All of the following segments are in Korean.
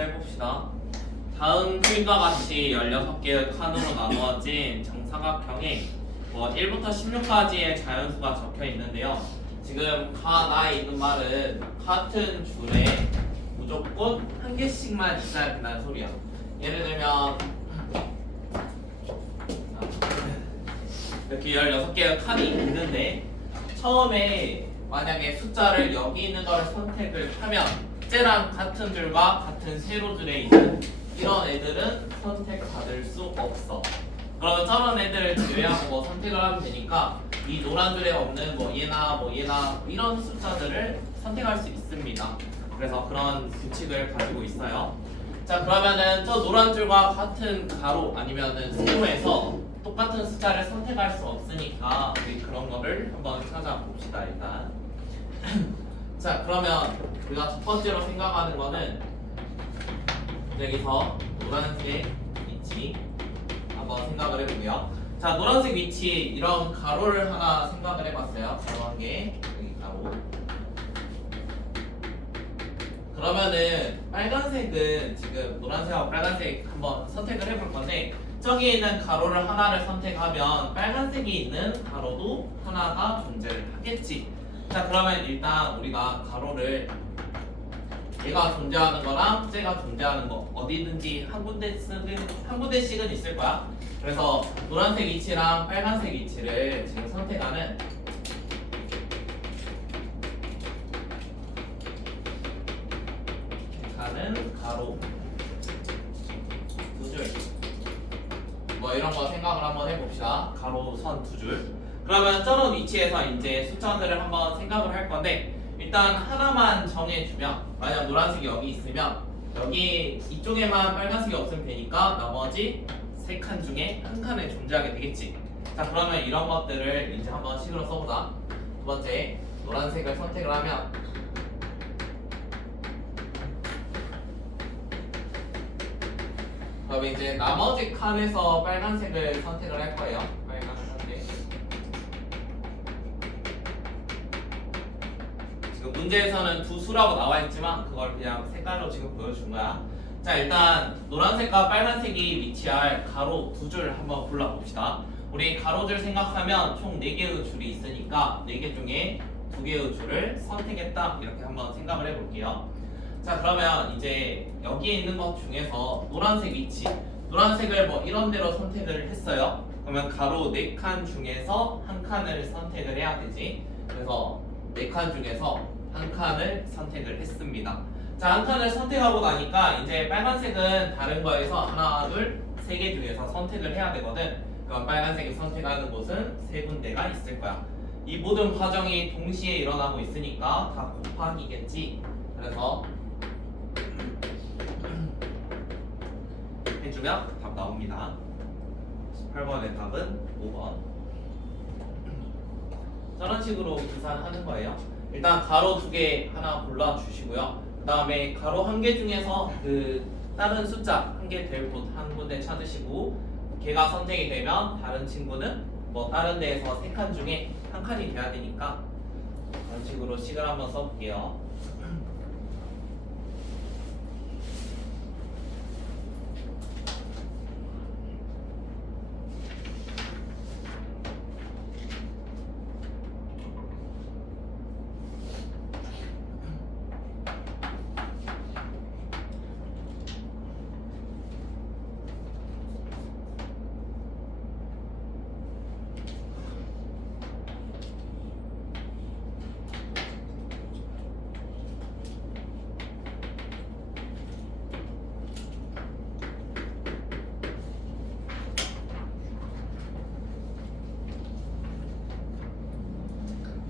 해봅시다. 다음 그림과 같이 16개의 칸으로 나누어진 정사각형에 1부터 16까지의 자연수가 적혀 있는데요. 지금 가나에 있는 말은 같은 줄에 무조건 한 개씩만 있어야 된다는 소리야. 예를 들면 이렇게 16개의 칸이 있는데 처음에 만약에 숫자를 여기 있는 거를 선택을 하면 쟤랑 같은 줄과 같은 세로줄에 있는 이런 애들은 선택받을 수 없어. 그러면 저런 애들을 제외하고 선택을 하면 되니까 이 노란 줄에 없는 얘나 이런 숫자들을 선택할 수 있습니다. 그래서 그런 규칙을 가지고 있어요. 자, 그러면은 저 노란 줄과 같은 가로 아니면은 세로에서 똑같은 숫자를 선택할 수 없으니까 우리 그런 거를 한번 찾아봅시다. 일단 자, 그러면 우리가 첫 번째로 생각하는 거는 여기서 노란색 위치 한번 생각을 해보고요. 자, 노란색 위치 이런 가로를 하나 생각을 해봤어요. 가로 한 개, 여기 가로. 그러면은 빨간색은 지금 노란색하고 빨간색 한번 선택을 해볼 건데 저기 있는 가로를 하나를 선택하면 빨간색이 있는 가로도 하나가 존재를 하겠지. 자, 그러면 일단 우리가 가로를 얘가 존재하는 거랑 쟤가 존재하는 거 어디든지 한 군데씩은 있을 거야. 그래서 노란색 위치랑 빨간색 위치를 지금 선택하는 가로 두 줄. 이런 거 생각을 한번 해봅시다. 가로 선 두 줄. 그러면 저런 위치에서 이제 숫자들을 한번 생각을 할 건데 일단 하나만 정해주면 만약 노란색이 여기 있으면 여기 이쪽에만 빨간색이 없으면 되니까 나머지 세 칸 중에 한 칸에 존재하게 되겠지. 자, 그러면 이런 것들을 이제 한번 식으로 써보자. 두 번째 노란색을 선택을 하면 그럼 이제 나머지 칸에서 빨간색을 선택을 할 거예요. 빨간색. 지금 문제에서는 두 수라고 나와 있지만 그걸 그냥 색깔로 지금 보여준 거야. 자, 일단 노란색과 빨간색이 위치할 가로 두 줄 한번 골라봅시다. 우리 가로줄 생각하면 총 4개의 줄이 있으니까 4개 중에 2개의 줄을 선택했다 이렇게 한번 생각을 해볼게요. 자, 그러면 이제 여기에 있는 것 중에서 노란색 위치 노란색을 이런 데로 선택을 했어요. 그러면 가로 4칸 중에서 한 칸을 선택을 해야 되지. 그래서 4칸 중에서 한 칸을 선택을 했습니다. 자, 한 칸을 선택하고 나니까 이제 빨간색은 다른 거에서 하나, 둘, 3개 중에서 선택을 해야 되거든. 그럼 빨간색이 선택하는 곳은 3군데가 있을 거야. 이 모든 과정이 동시에 일어나고 있으니까 다 곱하기겠지. 그래서 해주면 답 나옵니다. 18번의 답은 5번. 저런 식으로 계산하는 거예요. 일단 가로 2개 하나 골라주시고요. 그 다음에 가로 1개 중에서 그 다른 숫자 1개 될 곳 한 군데 찾으시고 걔가 선택이 되면 다른 친구는 다른 데에서 3칸 중에 한 칸이 돼야 되니까 그런 식으로 식을 한번 써볼게요.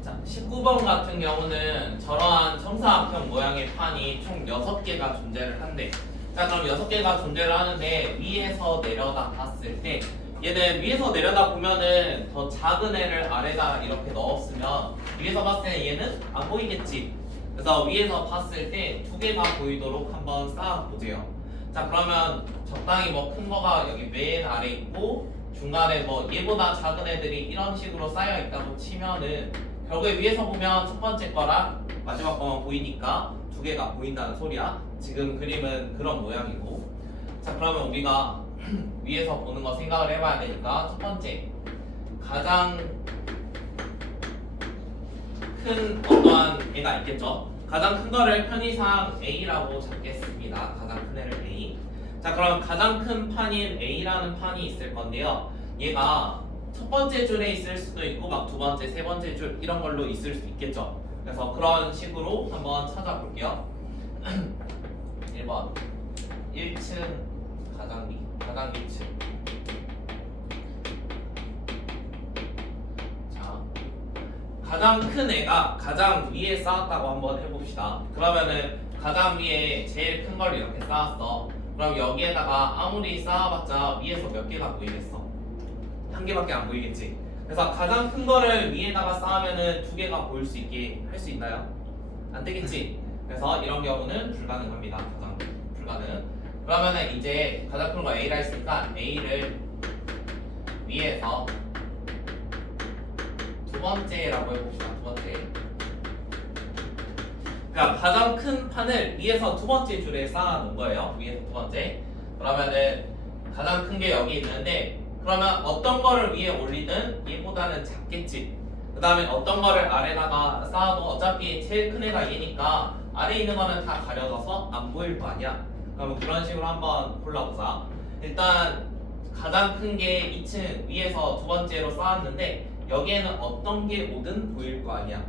자, 19번 같은 경우는 저러한 정사각형 모양의 판이 총 6개가 존재를 한대. 자, 그럼 6개가 존재를 하는데 위에서 내려다 봤을 때 얘는 위에서 내려다 보면은 더 작은 애를 아래다 이렇게 넣었으면 위에서 봤을 때 얘는 안 보이겠지. 그래서 위에서 봤을 때 2개가 보이도록 한번 쌓아보세요. 자, 그러면 적당히 큰 거가 여기 맨 아래 있고 중간에 얘보다 작은 애들이 이런 식으로 쌓여 있다고 치면은 결국에 위에서 보면 첫 번째 거랑 마지막 거만 보이니까 두 개가 보인다는 소리야. 지금 그림은 그런 모양이고. 자, 그러면 우리가 위에서 보는 거 생각을 해봐야 되니까 첫 번째, 가장 큰 어떠한 애가 있겠죠. 가장 큰 거를 편의상 A라고 잡겠습니다. 가장 큰 애를 A. 자, 그럼 가장 큰 판인 A라는 판이 있을 건데요. 얘가 첫 번째 줄에 있을 수도 있고 막 두 번째, 세 번째 줄 이런 걸로 있을 수 있겠죠. 그래서 그런 식으로 한번 찾아볼게요. 1번 1층 가장 위층. 자, 가장 큰 애가 가장 위에 쌓았다고 한번 해봅시다. 그러면은 가장 위에 제일 큰 걸 이렇게 쌓았어. 그럼 여기에다가 아무리 쌓아봤자 위에서 몇 개가 보이겠어? 한 개밖에 안 보이겠지. 그래서 가장 큰 거를 위에다가 쌓으면은 두 개가 보일 수 있게 할 수 있나요? 안 되겠지. 그래서 이런 경우는 불가능합니다. 가장 불가능. 그러면은 이제 가장 큰 거 A라 했으니까 A를 위에서 두 번째라고 해봅시다. 두 번째. 그러니까 가장 큰 판을 위에서 두 번째 줄에 쌓아 놓은 거예요. 위에서 두 번째. 그러면은 가장 큰 게 여기 있는데, 그러면 어떤 거를 위에 올리든 얘보다는 작겠지. 그 다음에 어떤 거를 아래다가 쌓아도 어차피 제일 큰 애가 얘니까 아래에 있는 거는 다 가려져서 안 보일 거 아니야. 그러면 그런 식으로 한번 골라보자. 일단 가장 큰 게 2층 위에서 두 번째로 쌓았는데 여기에는 어떤 게 오든 보일 거 아니야.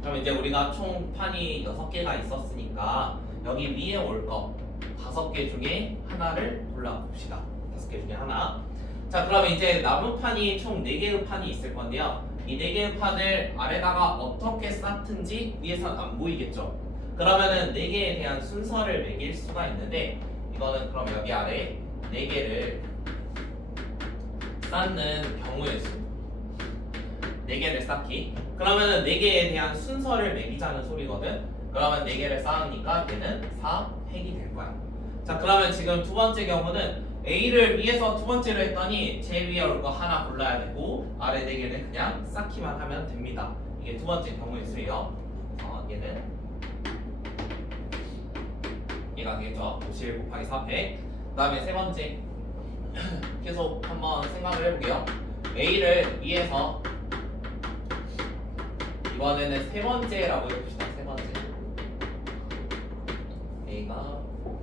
그럼 이제 우리가 총 판이 6개가 있었으니까 여기 위에 올 거 5개 중에 하나를 골라봅시다. 5개 중에 하나. 자, 그럼 이제 남은 판이 총 4개의 판이 있을 건데요. 이 4개의 판을 아래다가 어떻게 쌓든지 위에선 안 보이겠죠. 그러면은 4개에 대한 순서를 매길 수가 있는데, 이거는 그럼 여기 아래 4개를 쌓는 경우의 수. 4개를 쌓기. 그러면은 4개에 대한 순서를 매기자는 소리거든. 그러면 4개를 쌓으니까 얘는 4, 획이 될 거야. 자, 그러면 지금 두 번째 경우는 A를 위에서 두 번째로 했더니 제일 위에 올 거 하나 골라야 되고 아래 4개는 그냥 쌓기만 하면 됩니다. 이게 두 번째 경우의 수예요. 얘는 얘가 되겠죠. 51 곱하기 400. 그 다음에 세 번째 계속 한번 생각을 해볼게요. A를 위에서 이번에는 세 번째라고 해봅시다. 세 번째.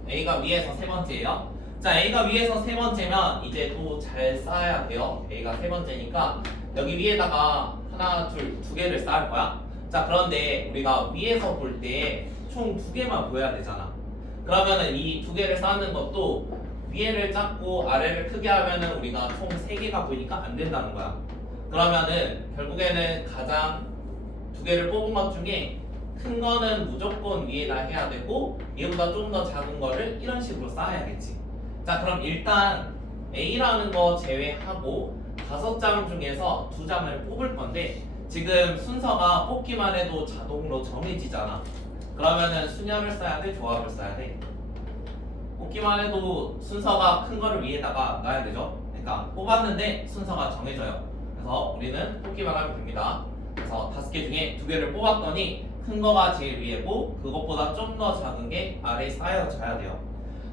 A가 위에서 세 번째예요. 자, A가 위에서 세 번째면 이제 또 잘 쌓아야 돼요. A가 세 번째니까 여기 위에다가 하나, 둘, 2개를 쌓을 거야. 자, 그런데 우리가 위에서 볼 때 총 2개만 보여야 되잖아. 그러면은 이 2개를 쌓는 것도 위에를 작고 아래를 크게 하면은 우리가 총 3개가 보이니까 안 된다는 거야. 그러면은 결국에는 가장 2개를 뽑은 것 중에 큰 거는 무조건 위에다 해야 되고 얘보다 좀 더 작은 거를 이런 식으로 쌓아야겠지. 자, 그럼 일단 A라는 거 제외하고 5장 중에서 2장을 뽑을 건데 지금 순서가 뽑기만 해도 자동으로 정해지잖아. 그러면은 순열을 써야 돼? 조합을 써야 돼? 뽑기만 해도 순서가 큰 거를 위에다가 놔야 되죠. 그러니까 뽑았는데 순서가 정해져요. 그래서 우리는 뽑기만 하면 됩니다. 그래서 5개 중에 2개를 뽑았더니 큰 거가 제일 위에고 그것보다 좀 더 작은 게 아래에 쌓여져야 돼요.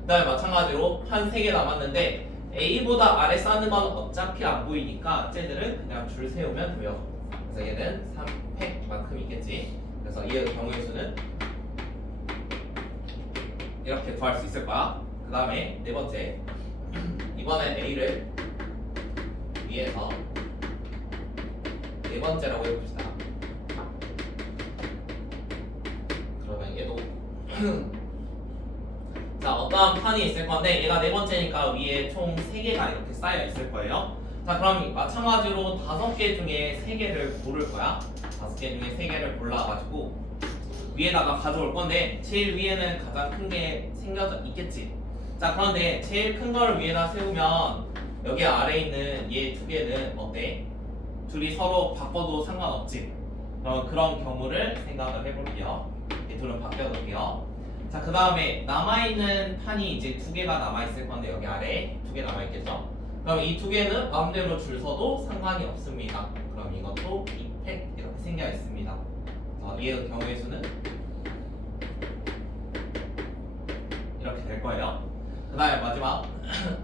그 다음에 마찬가지로 한 3개 남았는데 A보다 아래 쌓는 건 어차피 안 보이니까 쟤들은 그냥 줄 세우면 돼요. 그래서 얘는 3팩만큼 있겠지. 그래서 얘의 경우의 수는 이렇게 구할 수 있을 거야. 그 다음에 네 번째, 이번엔 A를 위에서 네 번째라고 해봅시다. 그러면 얘도 자, 어떠한 판이 있을 건데 얘가 네 번째니까 위에 총 3개가 이렇게 쌓여 있을 거예요. 자, 그럼 마찬가지로 5개 중에 3개를 고를 거야. 5개 중에 3개를 골라가지고 위에다가 가져올 건데 제일 위에는 가장 큰 게 생겨져 있겠지. 자, 그런데 제일 큰 걸 위에다 세우면 여기 아래에 있는 얘 2개는 어때? 둘이 서로 바꿔도 상관없지. 그럼 그런 경우를 생각을 해볼게요. 이 둘은 바꿔놓을게요. 자, 그 다음에 남아있는 판이 이제 2개가 남아있을 건데 여기 아래에 2개 남아있겠죠? 그럼 이 2개는 마음대로 줄 서도 상관이 없습니다. 그럼 이것도 2팩 이렇게 생겨 있습니다. 얘의 경우의 수는 될 거예요. 그 다음에 마지막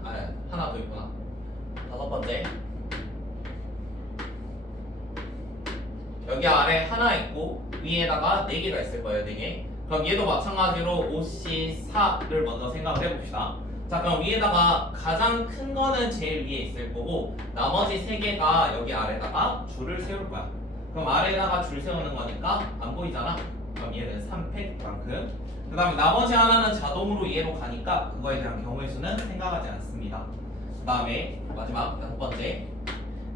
아 하나 더 있구나. 다섯 번째, 여기 아래 하나 있고 위에다가 4개가 있을 거예요. 4개. 그럼 얘도 마찬가지로 OC4를 먼저 생각을 해봅시다. 자, 그럼 위에다가 가장 큰 거는 제일 위에 있을 거고 나머지 3개가 여기 아래다가 줄을 세울 거야. 그럼 아래에다가 줄 세우는 거니까 안 보이잖아. 그럼 얘는 3팩만큼. 그 다음에 나머지 하나는 자동으로 얘로 가니까 그거에 대한 경우의 수는 생각하지 않습니다. 그 다음에 마지막 6번째,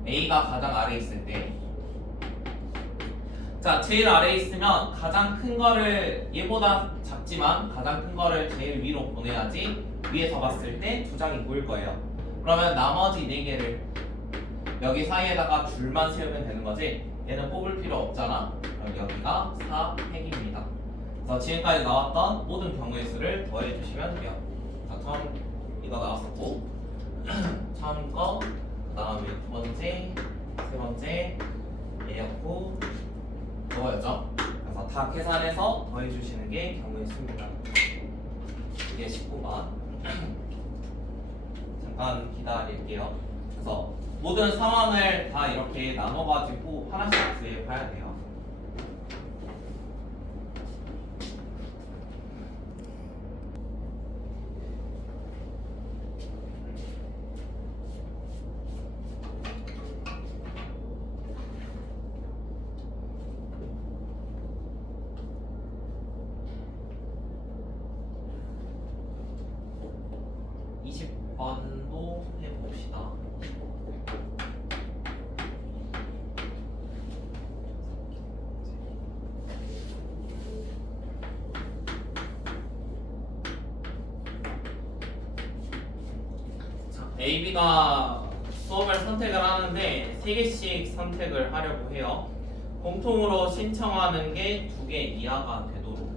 A가 가장 아래에 있을 때, 자, 제일 아래에 있으면 가장 큰 거를 얘보다 작지만 가장 큰 거를 제일 위로 보내야지 위에서 봤을 때 2장이 보일 거예요. 그러면 나머지 4개를 여기 사이에다가 줄만 세우면 되는 거지. 얘는 뽑을 필요 없잖아. 그럼 여기가 4팩입니다. 그래서 지금까지 나왔던 모든 경우의 수를 더해 주시면 돼요. 자, 처음 이거 나왔었고 처음 거, 그 다음에 2번째, 3번째 얘였고 그거였죠. 그래서 다 계산해서 더해 주시는 게 경우의 수입니다. 이게 19번. 잠깐 기다릴게요. 그래서 모든 상황을 다 이렇게 나눠가지고 하나씩 구해봐야 돼요. 번도 해봅시다. 자, AB가 수업을 선택을 하는데 3개씩 선택을 하려고 해요. 공통으로 신청하는 게 2개 이하가 되도록.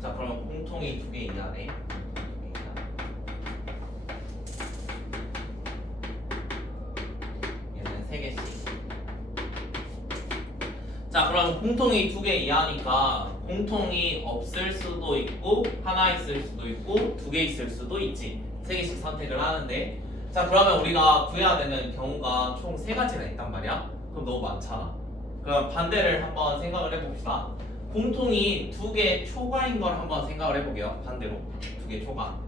자, 그럼 공통이 2개 이하네. 자, 그럼 공통이 2개 이하니까 공통이 없을 수도 있고 하나 있을 수도 있고 2개 있을 수도 있지. 3개씩 선택을 하는데, 자, 그러면 우리가 구해야 되는 경우가 총 3가지나 있단 말이야. 그럼 너무 많잖아. 그럼 반대를 한번 생각을 해봅시다. 공통이 2개 초과인 걸 한번 생각을 해볼게요. 반대로 2개 초과.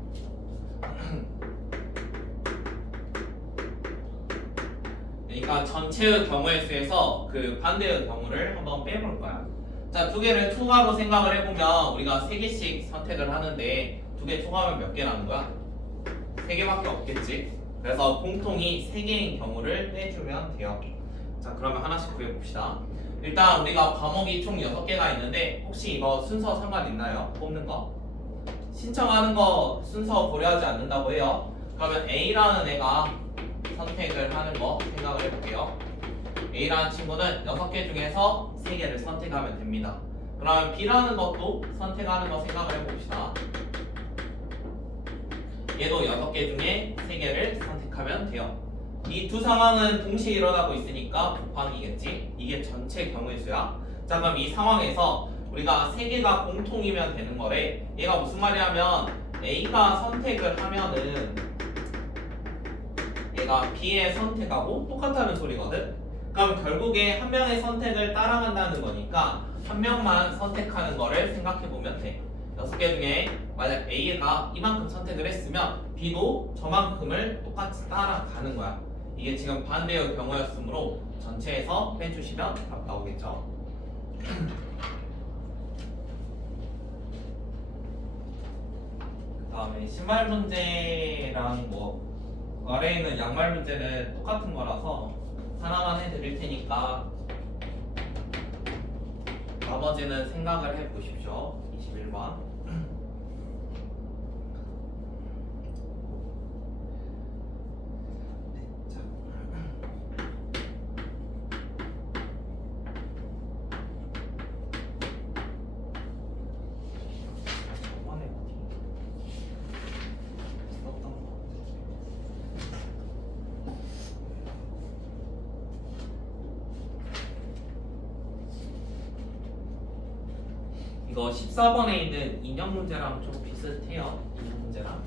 그러니까 전체의 경우의 수에서 그 반대의 경우를 한번 빼볼 거야. 자, 2개를 초과로 생각을 해보면 우리가 3개씩 선택을 하는데 2개 초과하면 몇 개라는 거야? 3개밖에 없겠지. 그래서 공통이 3개인 경우를 빼주면 돼요. 자, 그러면 하나씩 구해봅시다. 일단 우리가 과목이 총 6개가 있는데 혹시 이거 순서 상관 있나요? 뽑는 거? 신청하는 거 순서 고려하지 않는다고 해요. 그러면 A라는 애가 선택을 하는 거 생각을 해볼게요. A라는 친구는 6개 중에서 3개를 선택하면 됩니다. 그러면 B라는 것도 선택하는 거 생각을 해봅시다. 얘도 6개 중에 3개를 선택하면 돼요. 이 두 상황은 동시에 일어나고 있으니까 곱하기겠지. 이게 전체 경우의 수야. 자, 그럼 이 상황에서 우리가 3개가 공통이면 되는 거래. 얘가 무슨 말이냐면 A가 선택을 하면은 얘가 B의 선택하고 똑같다는 소리거든. 그럼 결국에 한 명의 선택을 따라간다는 거니까 한 명만 선택하는 거를 생각해보면 돼. 6개 중에 만약 A가 이만큼 선택을 했으면 B도 저만큼을 똑같이 따라가는 거야. 이게 지금 반대의 경우였으므로 전체에서 빼주시면 답 나오겠죠. 그 다음에 신발 문제랑 뭐 아래에 있는 양말 문제는 똑같은 거라서 하나만 해드릴 테니까 나머지는 생각을 해보십시오. 21번. 이거 14번에 있는 인형 문제랑 좀 비슷해요. 인형 문제랑.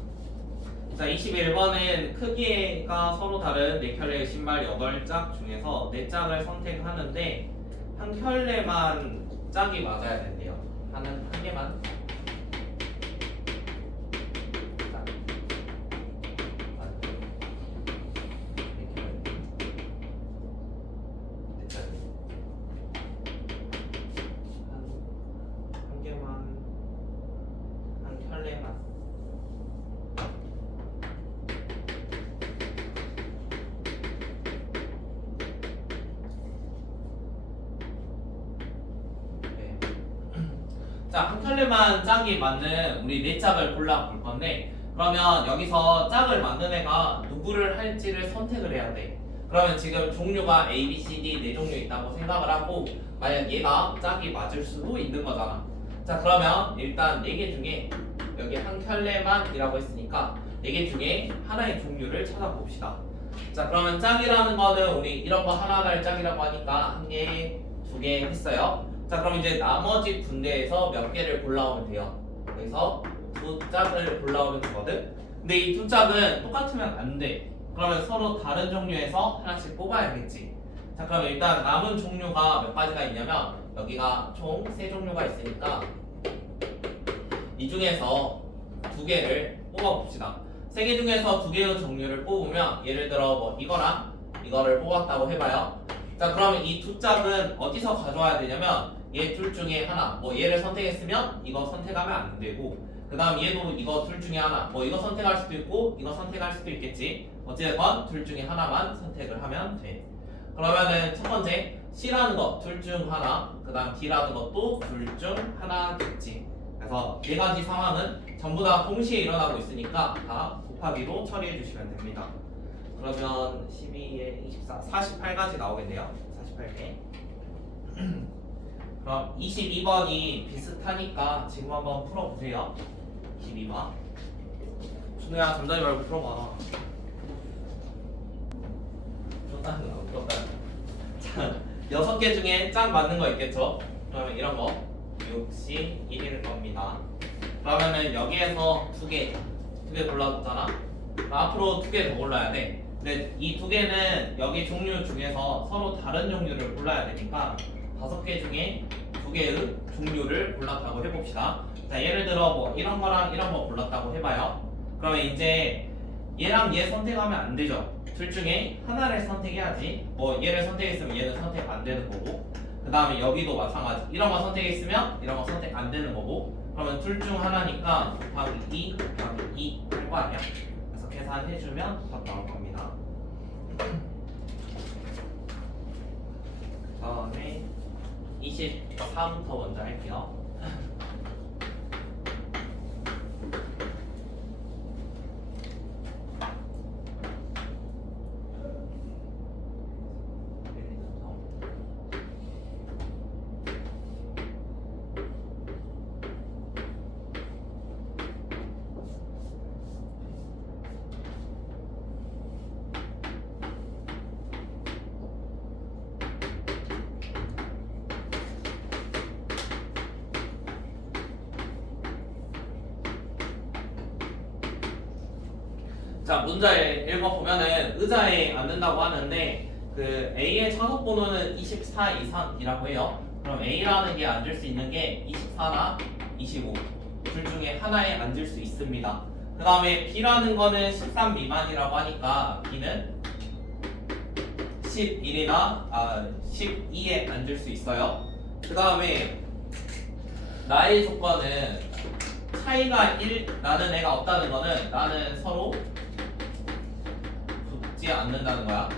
자, 21번은 크기가 서로 다른 4켤레의 신발 8짝 중에서 4짝을 선택하는데 한 켤레만 짝이 맞아야 된대요. 한 개만. 자, 한 켤레만 짝이 맞는 우리 4짝을 골라 볼 건데, 그러면 여기서 짝을 맞는 애가 누구를 할지를 선택을 해야 돼. 그러면 지금 종류가 A, B, C, D 4종류 있다고 생각을 하고, 만약 얘가 짝이 맞을 수도 있는 거잖아. 자, 그러면 일단 4개 중에 여기 한 켤레만 이라고 했으니까 4개 중에 하나의 종류를 찾아봅시다. 자, 그러면 짝이라는 거는 우리 이런 거 하나를 짝이라고 하니까 1개, 2개 했어요. 자, 그럼 이제 나머지 군데에서 몇 개를 골라오면 돼요. 여기서 2짝을 골라오면 되거든. 근데 이 2짝은 똑같으면 안 돼. 그러면 서로 다른 종류에서 하나씩 뽑아야겠지. 자, 그럼 일단 남은 종류가 몇 가지가 있냐면 여기가 총 3종류가 있으니까 이 중에서 2개를 뽑아봅시다. 3개 중에서 2개의 종류를 뽑으면 예를 들어 뭐 이거랑 이거를 뽑았다고 해봐요. 자, 그러면 이 2짝은 어디서 가져와야 되냐면 얘 둘 중에 하나, 뭐 얘를 선택했으면 이거 선택하면 안 되고, 그 다음 얘도 이거 둘 중에 하나, 뭐 이거 선택할 수도 있고 이거 선택할 수도 있겠지. 어쨌건 둘 중에 하나만 선택을 하면 돼. 그러면은 첫 번째 C라는 거 둘 중 하나, 그 다음 D라는 것도 둘 중 하나겠지. 그래서 4가지 상황은 전부 다 동시에 일어나고 있으니까 다 곱하기로 처리해 주시면 됩니다. 그러면 12에 24, 48까지 나오겠네요. 48개. 그럼 22번이 비슷하니까 지금 한번 풀어보세요. 22번. 준우야, 잠자지 말고 풀어봐. 풀었다. 자, 6개 중에 짝 맞는 거 있겠죠? 그러면 이런 거 6시 1일 겁니다. 그러면은 여기에서 2개 골라줬잖아. 앞으로 2개 더 골라야 돼. 근데 이 2개는 여기 종류 중에서 서로 다른 종류를 골라야 되니까 5개 중에 2개의 종류를 골랐다고 해봅시다. 자, 예를 들어 뭐 이런 거랑 이런 거 골랐다고 해봐요. 그러면 이제 얘랑 얘 선택하면 안 되죠. 둘 중에 하나를 선택해야지. 뭐 얘를 선택했으면 얘는 선택 안 되는 거고, 그 다음에 여기도 마찬가지. 이런 거 선택했으면 이런 거 선택 안 되는 거고. 그러면 둘 중 하나니까 곱하기 2 할 거 아니야. 그래서 계산해주면 답 나올 겁니다. 다음에 24부터 먼저 할게요. 자, 문제 읽어보면은 의자에 앉는다고 하는데 그 A의 좌석 번호는 24 이상이라고 해요. 그럼 A라는 게 앉을 수 있는 게 24나 25 둘 중에 하나에 앉을 수 있습니다. 그 다음에 B라는 거는 13 미만이라고 하니까 B는 11이나 12에 앉을 수 있어요. 그 다음에 나의 조건은 차이가 1 나는 애가 없다는 거는 나는 서로 붙지 않는다는 거야.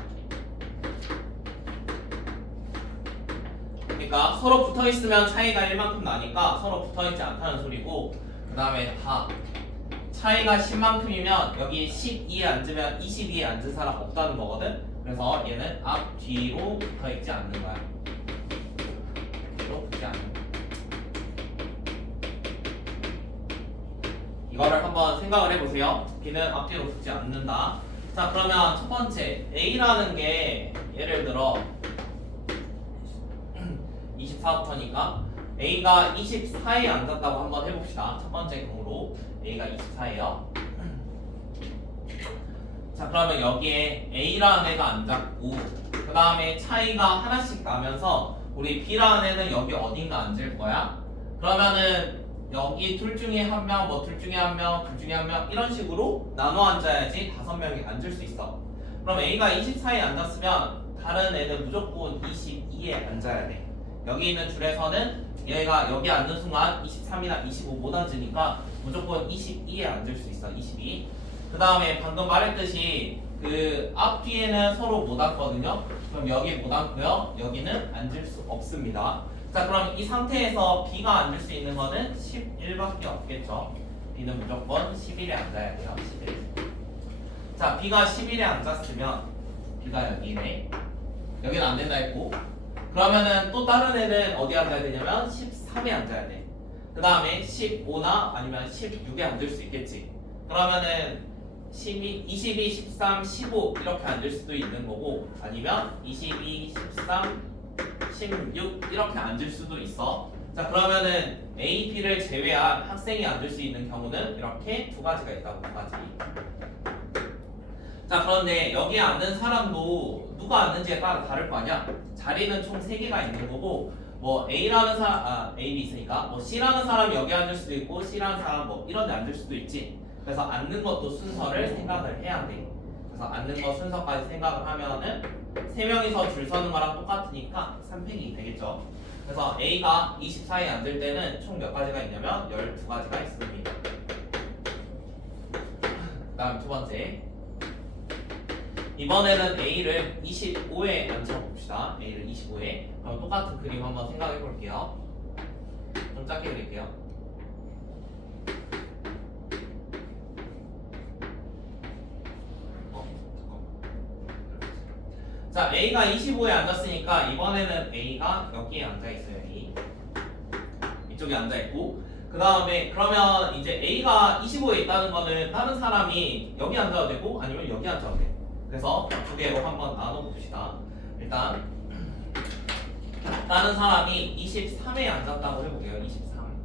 그러니까 서로 붙어 있으면 차이가 1만큼 나니까 서로 붙어 있지 않다는 소리고, 그 다음에 다 차이가 10만큼이면 여기 12에 앉으면 22에 앉은 사람 없다는 거거든. 그래서 얘는 앞 뒤로 붙어 있지 않는 거야. 뒤로 붙지 않는 거야. 이거를 한번 생각을 해보세요. B는 앞뒤로 붙지 않는다. 자, 그러면 첫 번째 A라는 게 예를 들어 24부터니까 A가 24에 앉았다고 한번 해봅시다. 첫 번째 경우로 A가 24예요. 자 그러면 여기에 A라는 애가 앉았고 그 다음에 차이가 하나씩 나면서 우리 B라는 애는 여기 어딘가 앉을 거야. 그러면은 여기 둘 중에 한 명, 뭐 둘 중에 한 명, 둘 중에 한 명 이런 식으로 나눠 앉아야지 5명이 앉을 수 있어. 그럼 A가 24에 앉았으면 다른 애는 무조건 22에 앉아야 돼. 여기 있는 줄에서는 얘가 여기 앉는 순간 23이나 25 못 앉으니까 무조건 22에 앉을 수 있어. 22. 그 다음에 방금 말했듯이 그 앞뒤에는 서로 못 앉거든요. 그럼 여기 못 앉고요. 여기는 앉을 수 없습니다. 자 그럼 이 상태에서 B가 앉을 수 있는 거는 11밖에 없겠죠. B는 무조건 11에 앉아야 돼요. 11. 자 B가 11에 앉았으면 B가 여기네. 여기는 안 된다 했고 그러면은 또 다른 애는 어디 앉아야 되냐면 13에 앉아야 돼. 그 다음에 15나 아니면 16에 앉을 수 있겠지. 그러면은 12, 22, 13, 15 이렇게 앉을 수도 있는 거고 아니면 22, 13, 16 이렇게 앉을 수도 있어. 자 그러면은 A, B를 제외한 학생이 앉을 수 있는 경우는 이렇게 두 가지가 있다고. 두 가지. 자 그런데 여기에 앉는 사람도 누가 앉는지에 따라 다를 거 아니야. 자리는 총 3개가 있는 거고 뭐 A라는 사람, A, B 있으니까 뭐 C라는 사람이 여기 앉을 수도 있고 C라는 사람 뭐 이런 데 앉을 수도 있지. 그래서 앉는 것도 순서를 생각을 해야 돼. 그래서 앉는 거 순서까지 생각을 하면은 3명이서 줄 서는 거랑 똑같으니까 3팩이 되겠죠. 그래서 A가 24에 앉을 때는 총 몇 가지가 있냐면 12가지가 있습니다. 그 다음 두 번째. 이번에는 A를 25에 앉혀봅시다. A를 25에. 그럼 똑같은 그림 한번 생각해 볼게요. 좀 짧게 그릴게요. 자, A가 25에 앉았으니까 이번에는 A가 여기에 앉아있어요. A. 이쪽에 앉아있고 그 다음에 그러면 이제 A가 25에 있다는 거는 다른 사람이 여기 앉아도 되고 아니면 여기 앉아도 돼. 그래서 두 개로 한번 나눠봅시다. 일단 다른 사람이 23에 앉았다고 해볼게요. 23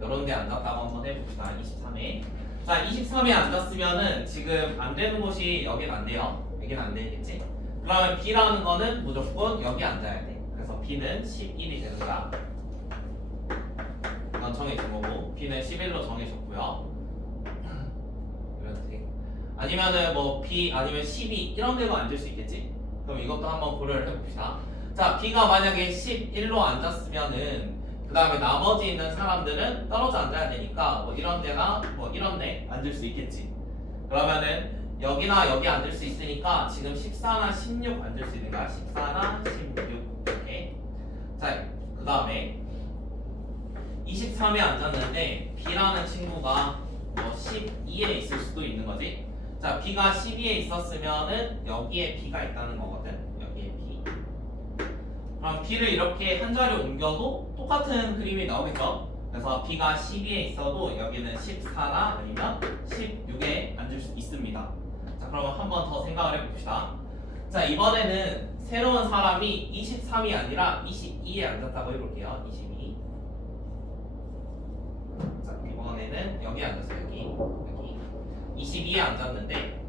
이런 데 앉았다고 한번 해봅시다. 23에. 자 23에 앉았으면은 지금 안 되는 곳이 여긴 안 돼요. 여긴 안 되겠지? 그러면 B라는 거는 무조건 여기 앉아야 돼. 그래서 B는 11이 되는 거야. 이건 정해진 거고 B는 11로 정해졌고요. 이렇게. 아니면은 뭐 B 아니면 12 이런 데도 앉을 수 있겠지? 그럼 이것도 한번 고려를 해봅시다. 자 B가 만약에 11로 앉았으면은 그 다음에 나머지 있는 사람들은 떨어져 앉아야 되니까 뭐 이런 데나 뭐 이런 데 앉을 수 있겠지. 그러면은 여기나 여기 앉을 수 있으니까 지금 14나 16 앉을 수 있는 거야. 14나 16 이렇게. 자 그 다음에 23에 앉았는데 B라는 친구가 뭐 12에 있을 수도 있는 거지. 자 B가 12에 있었으면은 여기에 B가 있다는 거거든. 여기에 B. 그럼 B를 이렇게 한 자리 옮겨도 똑같은 그림이 나오겠죠. 그래서 B가 12에 있어도 여기는 14나 아니면 16에 앉을 수 있습니다. 자 그러면 한 번 더 생각을 해봅시다. 자 이번에는 새로운 사람이 23이 아니라 22에 앉았다고 해볼게요. 22. 자 이번에는 여기 앉았어요. 여기 22에 앉았는데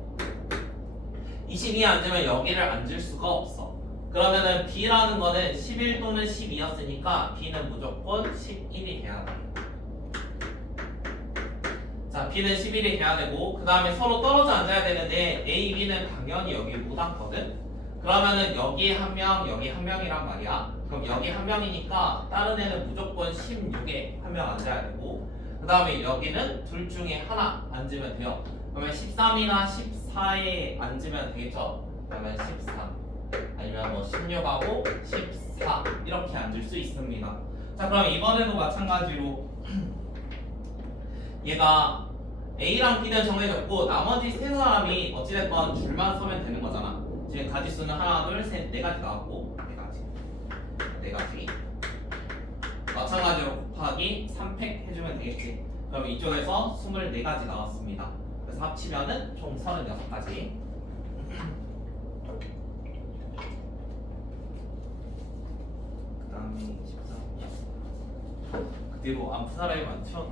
22에 앉으면 여기를 앉을 수가 없어. 그러면은 B라는 거는 11 또는 12였으니까 B는 무조건 11이 돼야 돼. 자 B는 11이 돼야 되고 그 다음에 서로 떨어져 앉아야 되는데 A, B는 당연히 여기 못 앉거든. 그러면은 여기 한 명, 여기 한 명이란 말이야. 그럼 여기 한 명이니까 다른 애는 무조건 16에 한 명 앉아야 되고 그 다음에 여기는 둘 중에 하나 앉으면 돼요. 그러면 13이나 14에 앉으면 되겠죠. 그러면 13 아니면 뭐 16하고 14 이렇게 앉을 수 있습니다. 자 그럼 이번에도 마찬가지로 얘가 A랑 B는 정해졌고 나머지 세 사람이 어찌됐건 줄만 서면 되는 거잖아. 지금 가지수는 하나, 둘, 셋, 네 가지 나왔고 네 가지 마찬가지로 곱하기 3팩 해주면 되겠지. 그럼 이쪽에서 24가지 나왔습니다. 그래서 합치면은 총 36가지. 그 다음에 14. 그 뒤로 안 푼 사람이 많죠?